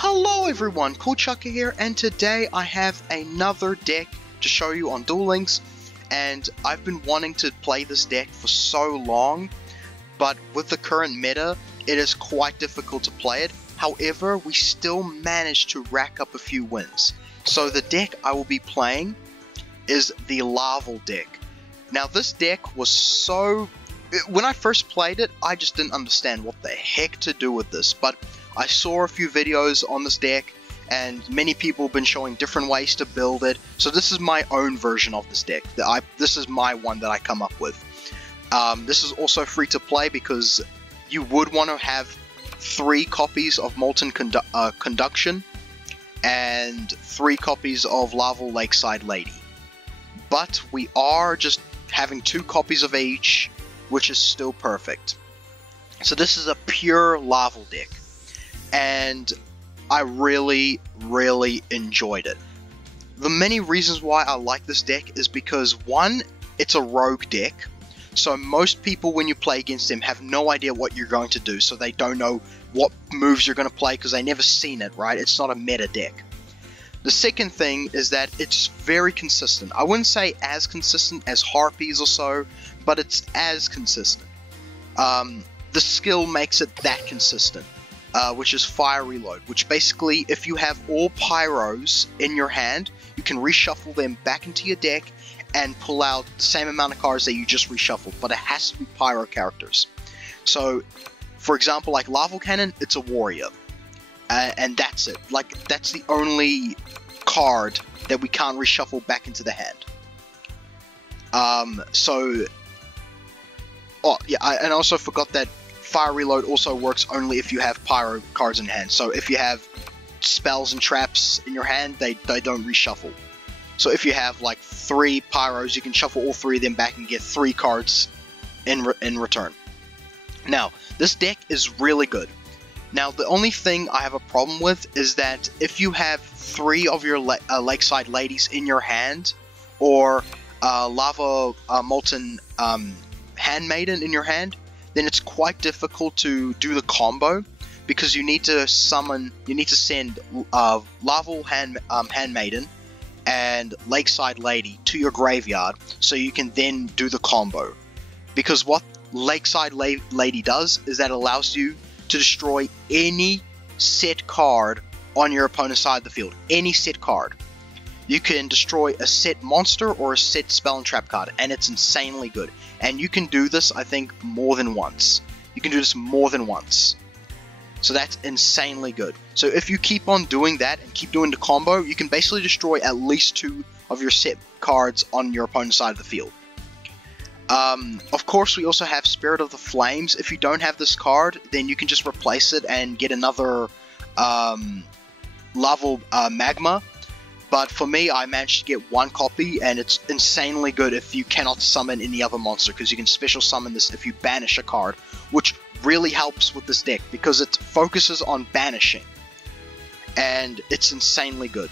Hello everyone, Chucker here, and today I have another deck to show you on Duel Links. And I've been wanting to play this deck for so long, but with the current meta, it is quite difficult to play it. However, we still managed to rack up a few wins. So the deck I will be playing is the Laval Deck. Now this deck was so... when I first played it, I just didn't understand what the heck to do with this, but I saw a few videos on this deck, and many people have been showing different ways to build it, so this is my own version of this deck. This is my one that I come up with. This is also free to play because you would want to have 3 copies of Molten Conduction and 3 copies of Laval Lakeside Lady. But we are just having 2 copies of each, which is still perfect. So this is a pure Laval deck, and I really enjoyed it. The many reasons why I like this deck is because, one, it's a rogue deck, so most people when you play against them have no idea what you're going to do, so they don't know what moves you're going to play because they've never seen it, right? It's not a meta deck. The second thing is that it's very consistent. I wouldn't say as consistent as Harpies or so, but it's as consistent. The skill makes it that consistent, which is Fire Reload, which basically, if you have all Pyros in your hand, you can reshuffle them back into your deck and pull out the same amount of cards that you just reshuffled, but it has to be Pyro characters. So, for example, like Laval Cannon, it's a warrior. And that's it. Like, that's the only card that we can't reshuffle back into the hand. And I also forgot that Fire Reload also works only if you have Pyro cards in hand. So if you have spells and traps in your hand, they don't reshuffle. So if you have like 3 Pyros, you can shuffle all 3 of them back and get 3 cards in return. Now, this deck is really good. Now, the only thing I have a problem with is that if you have 3 of your Lakeside Ladies in your hand, or Lava Molten Handmaiden in your hand, then it's quite difficult to do the combo, because you need to send Laval Handmaiden and Lakeside Lady to your graveyard, so you can then do the combo. Because what Lakeside Lady does is that it allows you to destroy any set card on your opponent's side of the field. Any set card. You can destroy a set monster or a set spell and trap card, and it's insanely good. And you can do this, I think, more than once. You can do this more than once. So that's insanely good. So if you keep on doing that and keep doing the combo, you can basically destroy at least 2 of your set cards on your opponent's side of the field. Of course, we also have Spirit of the Flames. If you don't have this card, then you can just replace it and get another Laval Magma. But for me, I managed to get 1 copy, and it's insanely good if you cannot summon any other monster, because you can special summon this if you banish a card, which really helps with this deck, because it focuses on banishing, and it's insanely good.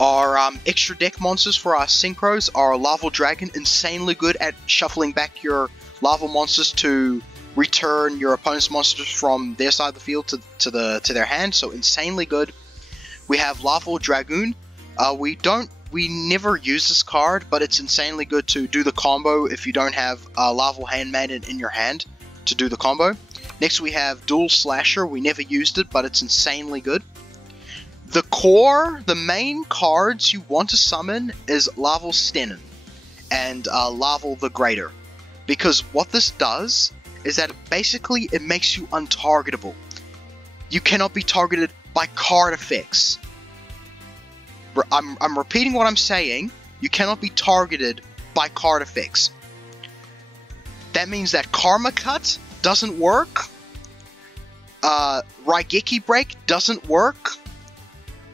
Our extra deck monsters for our Synchros are Laval Dragon, insanely good at shuffling back your Laval monsters to return your opponent's monsters from their side of the field to their hand, so insanely good. We have Laval Dragoon. We never use this card, but it's insanely good to do the combo if you don't have Laval Handmaiden in your hand to do the combo. Next we have Duel Slasher. We never used it, but it's insanely good. The main cards you want to summon is Laval Stenin and Laval the Greater, because what this does is that basically it makes you untargetable. You cannot be targeted by card effects. I'm repeating what I'm saying. You cannot be targeted by card effects. That means that Karma Cut doesn't work. Raigeki Break doesn't work.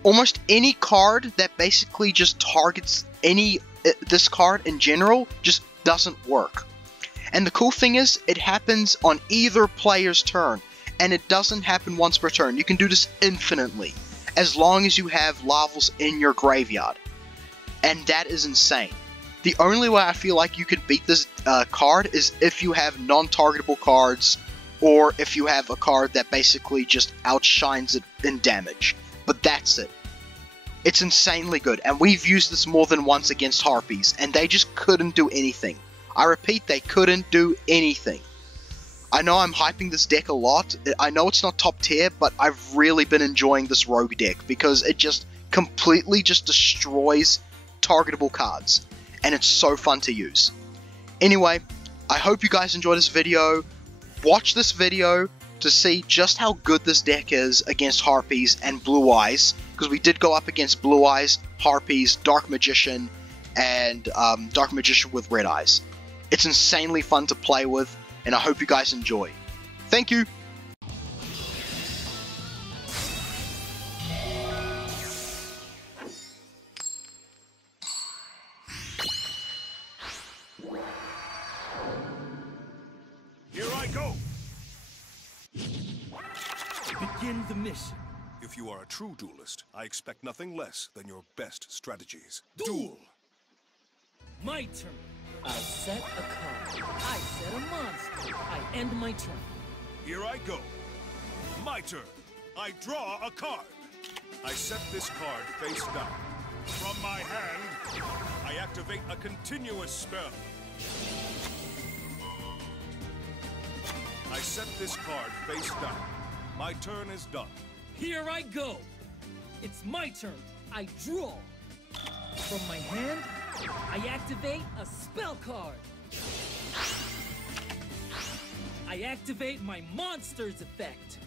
Almost any card that basically just targets this card in general just doesn't work. And the cool thing is, it happens on either player's turn, and it doesn't happen once per turn. You can do this infinitely, as long as you have Lavals in your graveyard. And that is insane. The only way I feel like you could beat this card is if you have non-targetable cards or if you have a card that basically just outshines it in damage. But that's it. It's insanely good, and we've used this more than once against Harpies, and they just couldn't do anything. I repeat, they couldn't do anything. I know I'm hyping this deck a lot. I know it's not top tier, but I've really been enjoying this rogue deck because it just completely just destroys targetable cards, and it's so fun to use. Anyway, I hope you guys enjoyed this video. Watch this video to see just how good this deck is against Harpies and Blue Eyes, because we did go up against Blue Eyes, Harpies, Dark Magician, and Dark Magician with Red Eyes. It's insanely fun to play with, and I hope you guys enjoy. Thank you! Here I go! Begin the mission. If you are a true duelist, I expect nothing less than your best strategies. Duel! My turn. I set a card. I set a monster. I end my turn. Here I go. My turn. I draw a card. I set this card face down. From my hand, I activate a continuous spell. I set this card face down. My turn is done. Here I go. It's my turn. I draw. From my hand, I activate a spell card. I activate my monster's effect.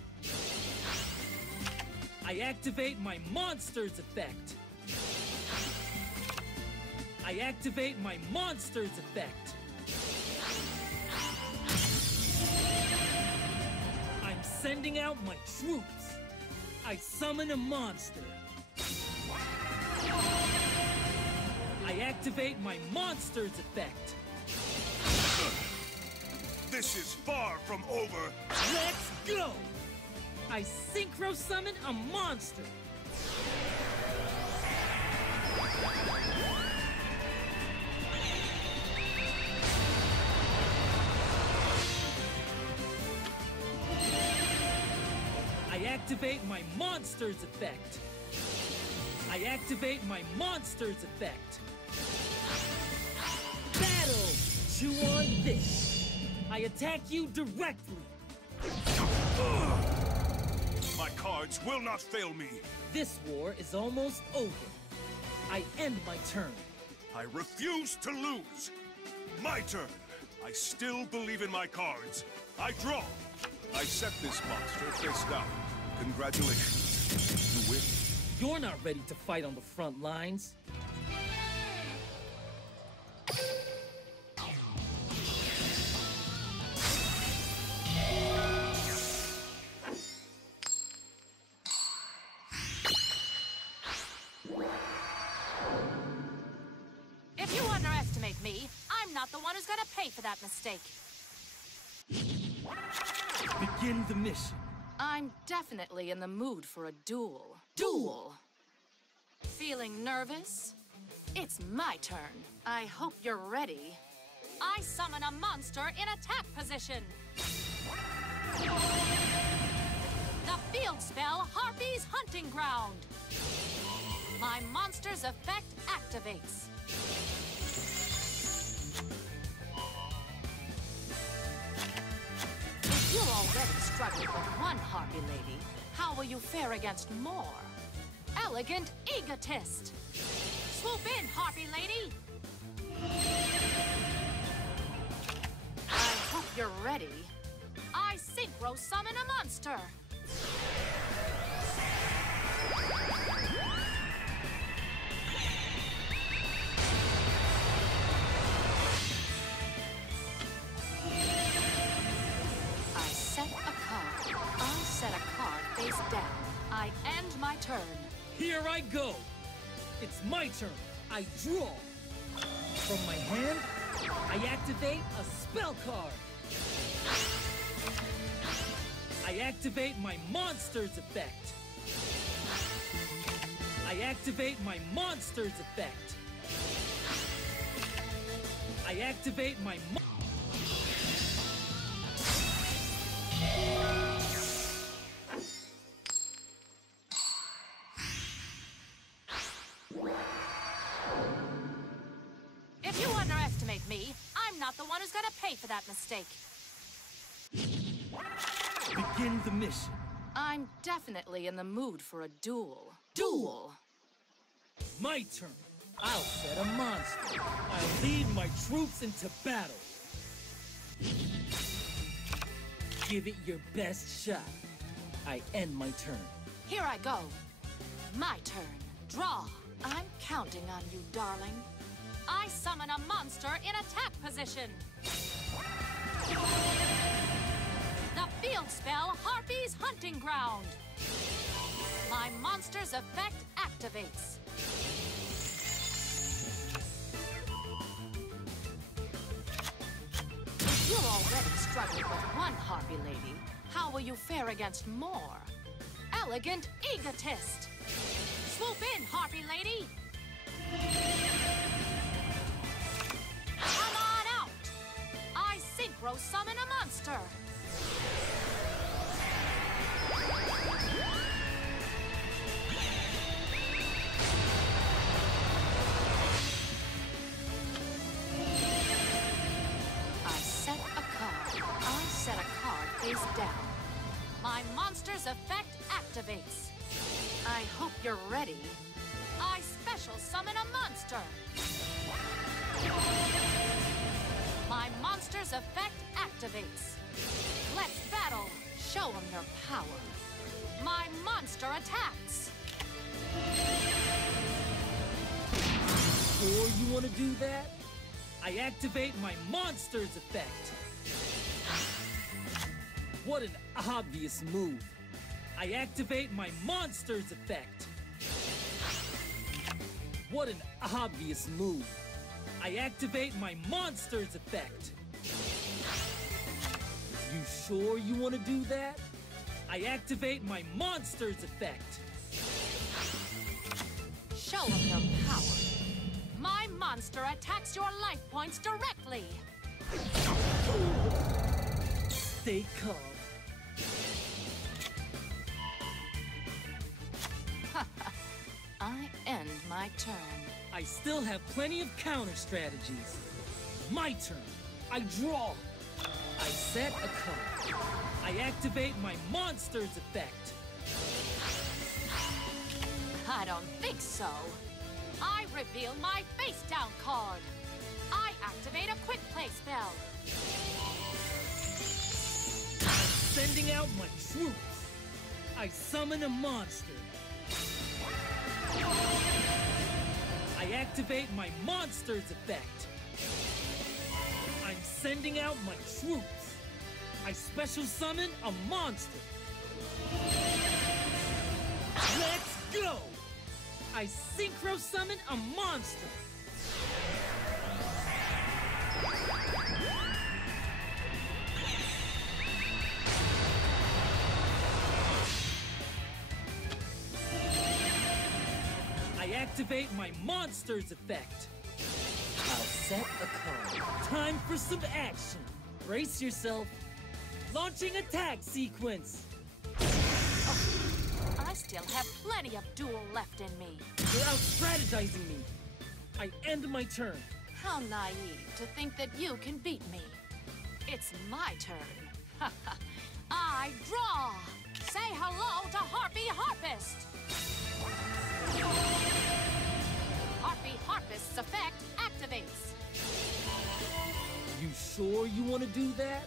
I activate my monster's effect. I activate my monster's effect. I'm sending out my troops. I summon a monster. I activate my monster's effect. This is far from over. Let's go! I synchro summon a monster. I activate my monster's effect. I activate my monster's effect. Battle! Chew on this. I attack you directly. My cards will not fail me. This war is almost over. I end my turn. I refuse to lose. My turn. I still believe in my cards. I draw. I set this monster face down. Congratulations. You win. You're not ready to fight on the front lines. If you underestimate me, I'm not the one who's gonna pay for that mistake. Begin the mission. I'm definitely in the mood for a duel. Duel! Feeling nervous? It's my turn. I hope you're ready. I summon a monster in attack position. The field spell, Harpy's Hunting Ground. My monster's effect activates. If you're already struggling with one Harpy lady, how will you fare against more? Elegant Egotist. Swoop in, Harpy lady. I hope you're ready. I synchro summon a monster. I set a card. I set a card face down. I end my turn. Here I go. It's my turn. I draw. From my hand, I activate a spell card. I activate my monster's effect. I activate my monster's effect. I activate my underestimate me. I'm not the one who's gonna pay for that mistake. Begin the mission. I'm definitely in the mood for a duel. Duel! My turn. I'll set a monster. I'll lead my troops into battle. Give it your best shot. I end my turn. Here I go. My turn. Draw. I'm counting on you, darling. I summon a monster in attack position. The field spell, Harpy's Hunting Ground. My monster's effect activates. If you're already struggling with one Harpy lady, how will you fare against more? Elegant Egotist. Swoop in, Harpy lady. Come on out. I synchro summon a monster. I set a card face down. My monster's effect activates. I hope you're ready. I special summon a monster. My monster's effect activates. Let's battle. Show them your power. My monster attacks. Before you want to do that, I activate my monster's effect. What an obvious move. I activate my monster's effect. What an obvious move. I activate my monster's effect. You sure you want to do that? I activate my monster's effect. Show them your power. My monster attacks your life points directly. Stay calm. I end my turn. I still have plenty of counter strategies. My turn. I draw. I set a card. I activate my monster's effect. I don't think so. I reveal my face down card. I activate a quick play spell. Sending out my troops. I summon a monster. I activate my monster's effect. I'm sending out my troops. I special summon a monster. Let's go! I synchro summon a monster. I activate my monster's effect. I'll set a card. Time for some action. Brace yourself. Launching attack sequence. I still have plenty of duel left in me. You're out-strategizing me. I end my turn. How naive to think that you can beat me. It's my turn. I draw. Say hello to Harpy Harpist. Harpy Harpist's effect activates. You sure you want to do that?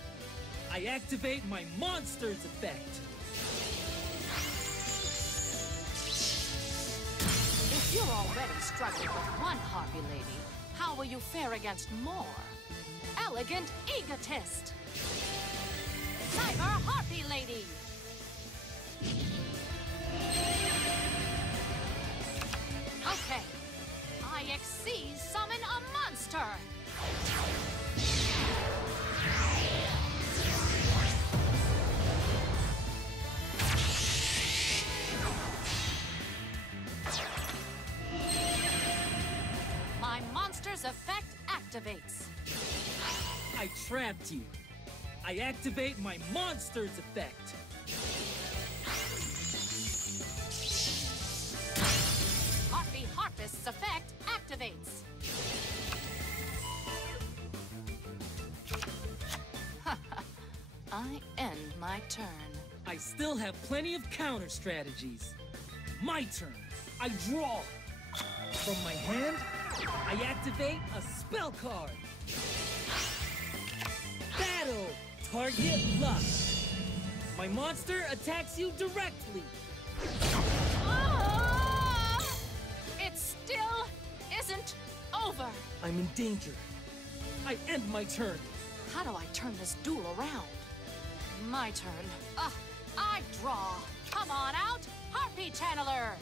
I activate my monster's effect. If you're already struggling with one Harpy lady, how will you fare against more? Elegant Egotist. Cyber Harpy Lady. Okay. I exceed summon a monster. My monster's effect activates. I trapped you. I activate my monster's effect. Harpy Harpist's effect activates. my turn. I still have plenty of counter strategies. My turn. I draw. From my hand, I activate a spell card. Battle! Target locked. My monster attacks you directly. Ah! It still isn't over. I'm in danger. I end my turn. How do I turn this duel around? My turn. I draw. Come on out, Harpy Channeler.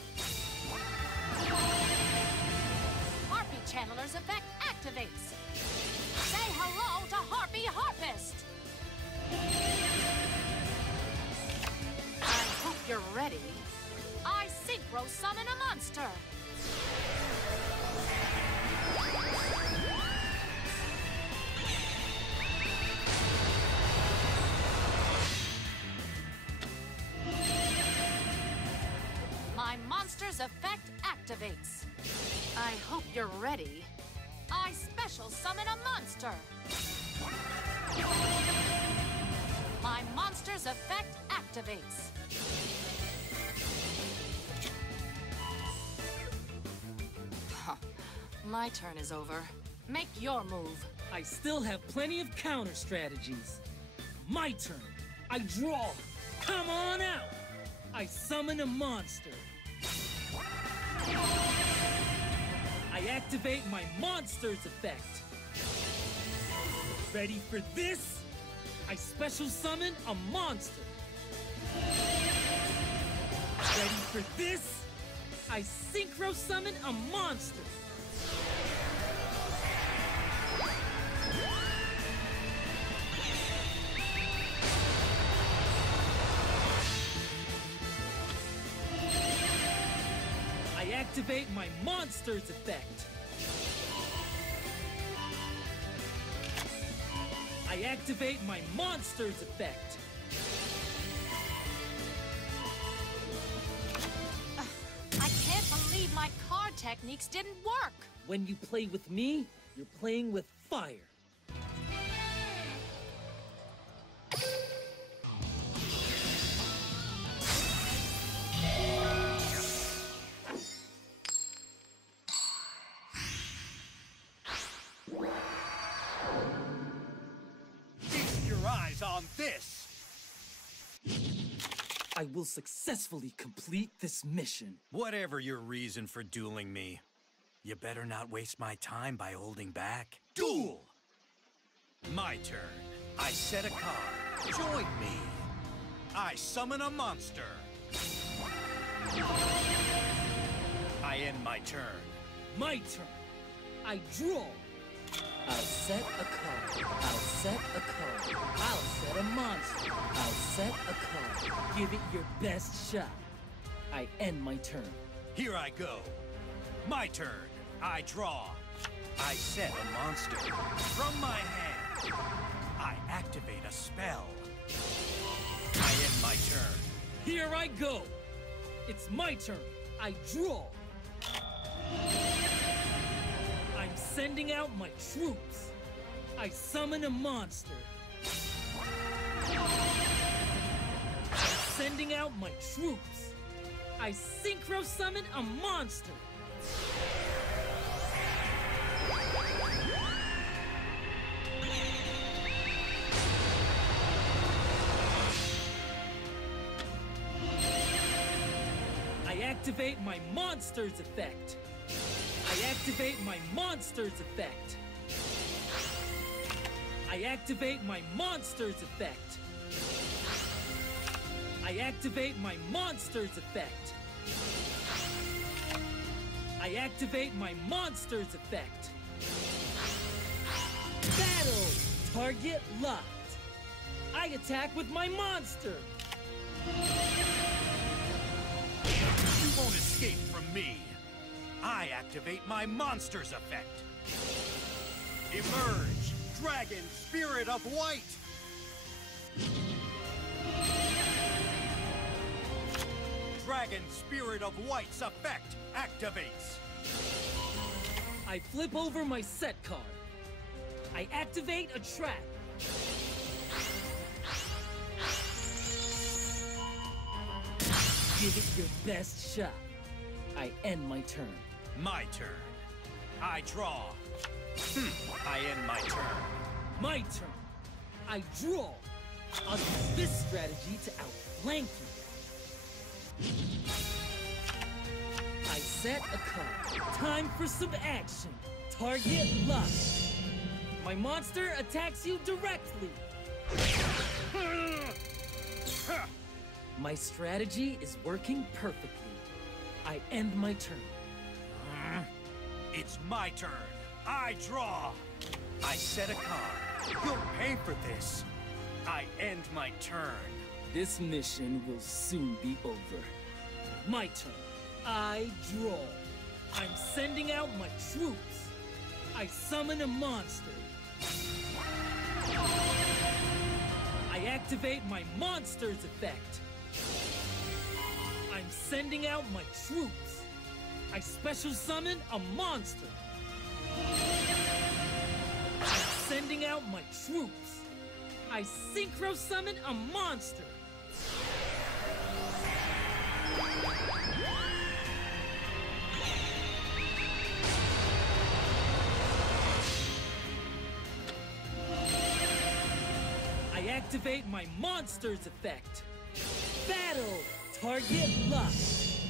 Harpy Channeler's effect activates. Say hello to Harpy Harpist. I hope you're ready. I synchro summon a monster. My monster's effect activates. I hope you're ready. I special summon a monster. My monster's effect activates. My turn is over. Make your move. I still have plenty of counter strategies. My turn. I draw. Come on out. I summon a monster. I activate my monster's effect. Ready for this? I special summon a monster. Ready for this? I synchro summon a monster. I activate my monster's effect. I activate my monster's effect. I can't believe my card techniques didn't work. When you play with me, you're playing with fire. On this! I will successfully complete this mission. Whatever your reason for dueling me, you better not waste my time by holding back. Duel! My turn. I set a card. Join me. I summon a monster. I end my turn. My turn. I draw. I'll set a card. I'll set a card. I'll set a monster. I'll set a card. Give it your best shot. I end my turn. Here I go. My turn. I draw. I set a monster. From my hand, I activate a spell. I end my turn. Here I go. It's my turn. I draw. I'm sending out my troops. I summon a monster. I'm sending out my troops. I synchro summon a monster. I activate my monster's effect. I activate my monster's effect. I activate my monster's effect. I activate my monster's effect. I activate my monster's effect. Battle! Target locked. I attack with my monster. You won't escape from me. I activate my monster's effect. Emerge, Dragon Spirit of White! Dragon Spirit of White's effect activates. I flip over my set card. I activate a trap. Give it your best shot. I end my turn. My turn. I draw. I end my turn. My turn. I draw. I'll use this strategy to outflank you. I set a card. Time for some action. Target locked. My monster attacks you directly. My strategy is working perfectly. I end my turn. It's my turn. I draw. I set a card. You'll pay for this. I end my turn. This mission will soon be over. My turn. I draw. I'm sending out my troops. I summon a monster. I activate my monster's effect. I'm sending out my troops. I special summon a monster. I'm sending out my troops. I synchro summon a monster. I activate my monster's effect. Battle! Target locked.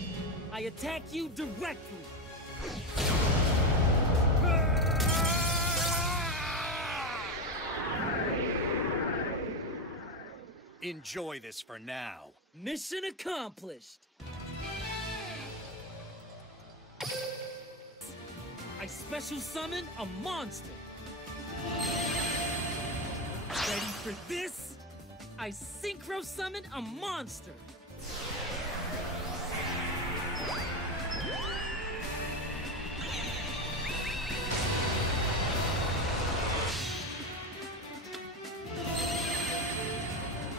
I attack you directly. Enjoy this for now. Mission accomplished. I special summon a monster. Ready for this? I synchro summon a monster.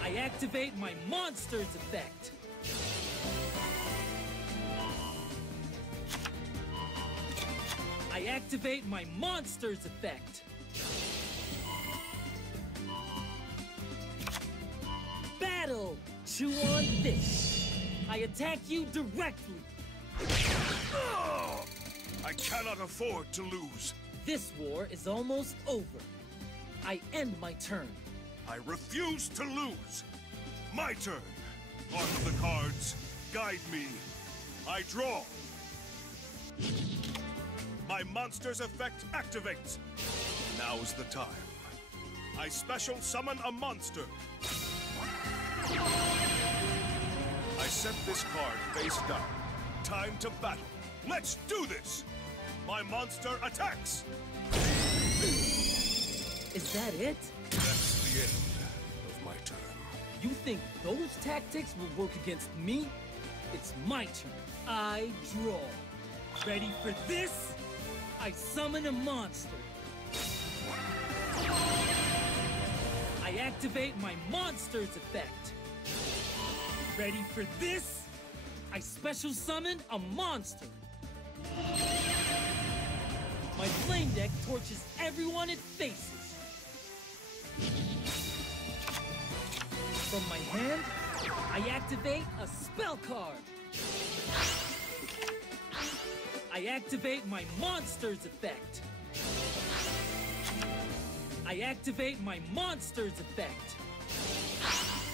I activate my monster's effect. I activate my monster's effect. Battle! Chew on this. I attack you directly. I cannot afford to lose. This war is almost over. I end my turn. I refuse to lose. My turn. On the cards. Guide me. I draw. My monster's effect activates. Now's the time. I special summon a monster. I set this card face down. Time to battle. Let's do this! My monster attacks! Is that it? That's the end of my turn. You think those tactics will work against me? It's my turn. I draw. Ready for this? I summon a monster. I activate my monster's effect. Ready for this? I special summon a monster. My flame deck torches everyone it faces. From my hand, I activate a spell card. I activate my monster's effect. I activate my monster's effect.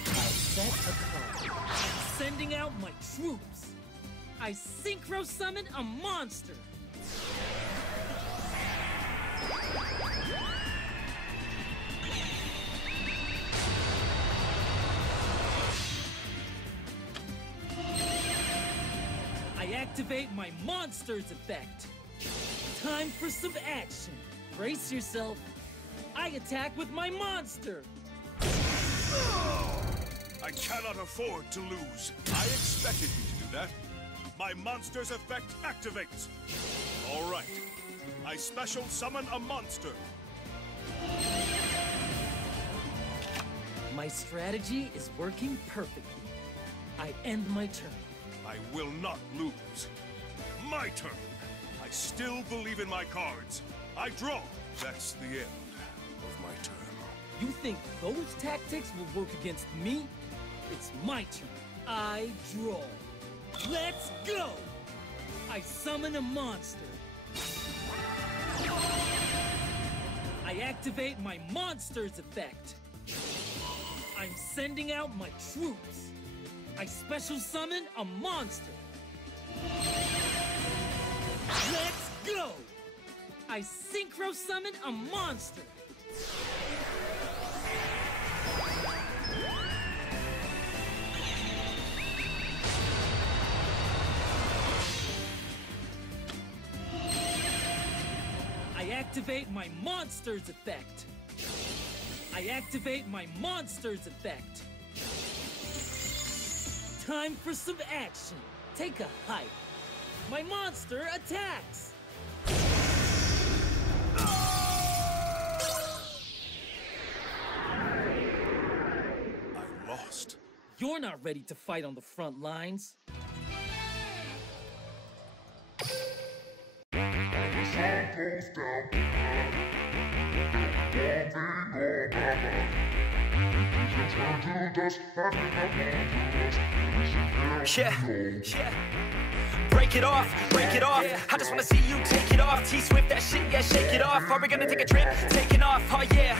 I set a card. I'm sending out my troops. I synchro summon a monster. I activate my monster's effect. Time for some action. Brace yourself. I attack with my monster. I cannot afford to lose. I expected you to do that. My monster's effect activates. All right. I special summon a monster. My strategy is working perfectly. I end my turn. I will not lose. My turn. I still believe in my cards. I draw. That's the end of my turn. You think those tactics will work against me? It's my turn. I draw. Let's go! I summon a monster. I activate my monster's effect. I'm sending out my troops. I special summon a monster. Let's go! I synchro summon a monster. I activate my monster's effect. I activate my monster's effect. Time for some action. Take a hike. My monster attacks. I lost. You're not ready to fight on the front lines. Yeah. Break it off, break it off. I just wanna see you take it off. T-Swift, that shit, yeah, shake it off. Are we gonna take a trip? Taking off, oh yeah.